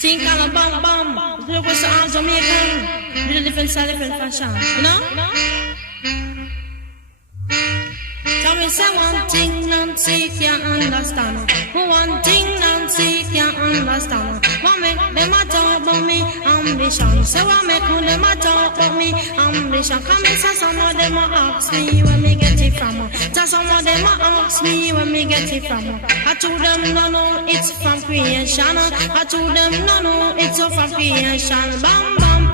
Think on a bum bum. Look what's on Jamaican. Do the different style, different fashion. You know? Tell me say one thing Nancy can't understand. One thing Nancy can't understand. What make them a talk about me ambition? So what make them a talk about me ambition? Come and say some of them a ask me where me get it from. Say some of them a ask me where me get it from. I told them no, it's from creation. I told them no, it's from creation. Bam bam.